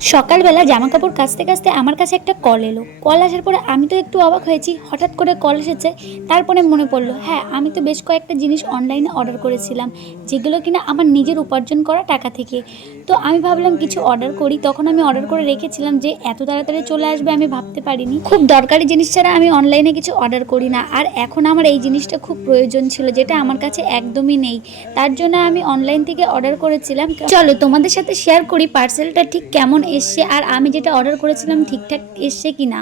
সকালবেলা জামা কাপড় কাচতে কাচতে আমার কাছে একটা কল এলো। কল আসার পরে আমি তো একটু অবাক হয়েছি। হঠাৎ করে কল এসেছে। তারপরে মনে পড়ল হ্যাঁ আমি তো বেশ কয়েকটা জিনিস অনলাইনে অর্ডার করেছিলাম, যেগুলো কিনা আমার নিজের উপার্জন করা টাকা থেকে। তো আমি ভাবলাম কিছু অর্ডার করি। তখন আমি অর্ডার করে রেখেছিলাম যে, এত তাড়াতাড়ি চলে আসবে? আমি ভাবতে পারিনি। খুব দরকারি জিনিস ছাড়া আমি অনলাইনে কিছু অর্ডার করি না। আর এখন আমার এই জিনিসটা খুব প্রয়োজন ছিল, যেটা আমার কাছে একদমই নেই। তার জন্য আমি অনলাইন থেকে অর্ডার করেছিলাম। চলো তোমাদের সাথে শেয়ার করি পার্সেলটা ঠিক কেমন এসছে আর আমি যেটা অর্ডার করেছিলাম ঠিকঠাক এসছে কি না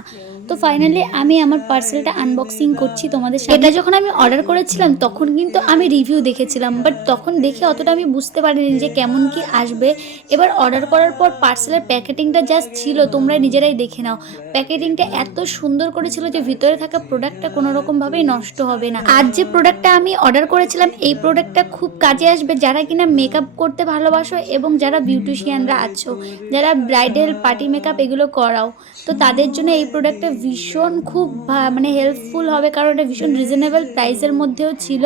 তো ফাইনালি আমি আমার পার্সেলটা আনবক্সিং করছি তোমাদের সাথে এটা যখন আমি অর্ডার করেছিলাম, তখন কিন্তু আমি রিভিউ দেখেছিলাম বাট তখন দেখে অতটা আমি বুঝতে পারিনি যে কেমন কি আসবে। এবার অর্ডার করার পর পার্সেলের প্যাকেটিংটা জাস্ট ছিল তোমরা নিজেরাই দেখে নাও। প্যাকেটিংটা এত সুন্দর করেছিল যে ভিতরে থাকা প্রোডাক্টটা কোনো রকমভাবেই নষ্ট হবে না। আর যে প্রোডাক্টটা আমি অর্ডার করেছিলাম, এই প্রোডাক্টটা খুব কাজে আসবে যারা কিনা মেকআপ করতে ভালোবাসো এবং যারা বিউটিশিয়ানরা আছো, যারা ব্রাইডাল পার্টি মেকআপ এগুলো করাও, তো তাদের জন্য এই প্রোডাক্টটা ভীষণ খুব মানে হেল্পফুল হবে কারণ এটা ভীষণ রিজনেবল প্রাইসের মধ্যেও ছিল,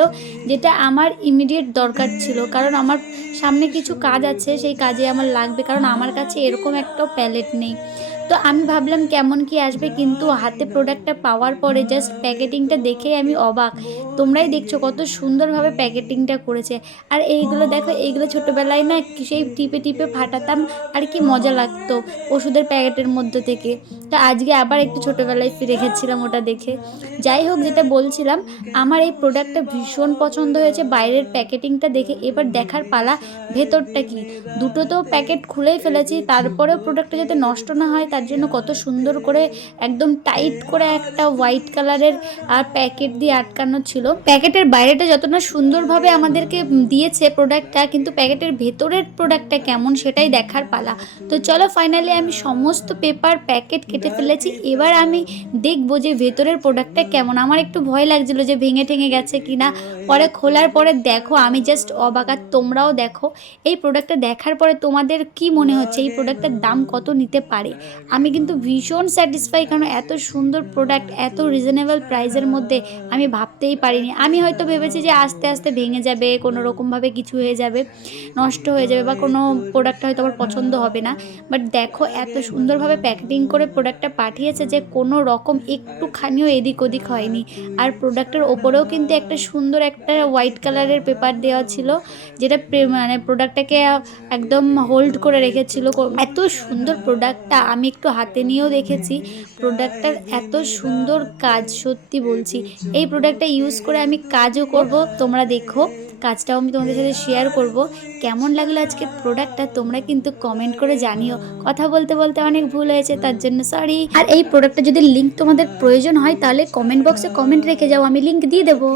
যেটা আমার ইমিডিয়েট দরকার ছিল। কারণ আমার সামনে কিছু কাজ আছে, সেই কাজে আমার লাগবে, কারণ আমার কাছে এরকম একটা প্যালেট নেই। তো আমি ভাবলাম কেমন কি আসবে, কিন্তু হাতে প্রোডাক্টটা পাওয়ার পরে জাস্ট প্যাকেটিংটা দেখেই আমি অবাক। তোমরাই দেখছ কত সুন্দরভাবে প্যাকেটিংটা করেছে। আর এইগুলো দেখো, এইগুলো ছোটোবেলায় না সেই টিপে টিপে ফাটাতাম, আর কি মজা লাগতো ওষুধের প্যাকেটের মধ্যে থেকে। তো আজকে আবার একটু ছোটোবেলায় ফিরে গেছিলাম ওটা দেখে। যাই হোক, যেটা বলছিলাম, আমার এই প্রোডাক্টটা ভীষণ পছন্দ হয়েছে, বাইরের প্যাকেটিংটা দেখে। এবার দেখার পালা, ভেতরটা কি? দুটো তো প্যাকেট খুলেই ফেলেছি, তারপরেও প্রোডাক্টটা যাতে নষ্ট না হয় জন্য কত সুন্দর করে একদম টাইট করে একটা হোয়াইট কালারের আর প্যাকেট দিয়ে আটকানো ছিল। প্যাকেটের বাইরেটা যত না সুন্দরভাবে আমাদেরকে দিয়েছে প্রোডাক্টটা কিন্তু প্যাকেটের ভেতরের প্রোডাক্টটা কেমন সেটাই দেখার পালা। তো চলো ফাইনালি আমি সমস্ত পেপার প্যাকেট কেটে ফেলেছি, এবার আমি দেখব যে ভেতরের প্রোডাক্টটা কেমন। আমার একটু ভয় লাগছিল যে ভেঙে ঠেঙে গেছে কিনা। পরে খোলার পরে দেখো, আমি জাস্ট অবাক আর তোমরাও দেখো, এই প্রোডাক্টটা দেখার পরে তোমাদের কি মনে হচ্ছে? এই প্রোডাক্টটার দাম কত নিতে পারে? আমি কিন্তু ভীষণ স্যাটিসফাই কারণ এত সুন্দর প্রোডাক্ট এত রিজনেবল প্রাইসের মধ্যে আমি ভাবতেই পারিনি। আমি হয়তো ভেবেছি যে আস্তে আস্তে ভেঙে যাবে, কোনো রকমভাবে কিছু হয়ে যাবে, নষ্ট হয়ে যাবে বা কোনো প্রোডাক্ট হয়তো আমার পছন্দ হবে না। বাট দেখো, এত সুন্দরভাবে প্যাকেটিং করে প্রোডাক্টটা পাঠিয়েছে যে কোনো রকম একটুখানিও এদিক ওদিক হয়নি। আর প্রোডাক্টের ওপরেও কিন্তু একটা সুন্দর একটা হোয়াইট কালারের পেপার দেওয়া ছিল, যেটা মানে প্রোডাক্টটাকে একদম হোল্ড করে রেখেছিল। এত সুন্দর প্রোডাক্টটা আমি একটু হাতে নিয়েও দেখেছি। প্রোডাক্টটার এত সুন্দর কাজ, সত্যি বলছি। এই প্রোডাক্টটা ইউজ করে আমি কাজও করব, তোমরা দেখো। কাজটাও আমি তোমাদের সাথে শেয়ার করব। কেমন লাগল আজকের প্রোডাক্টটা তোমরা কিন্তু কমেন্ট করে জানিও। কথা বলতে বলতে অনেক ভুল হয়েছে, তার জন্য সরি আর এই প্রোডাক্টটা যদি লিঙ্ক তোমাদের প্রয়োজন হয়, তাহলে কমেন্ট বক্সে কমেন্ট রেখে যাও, আমি লিঙ্ক দিয়ে দেবো।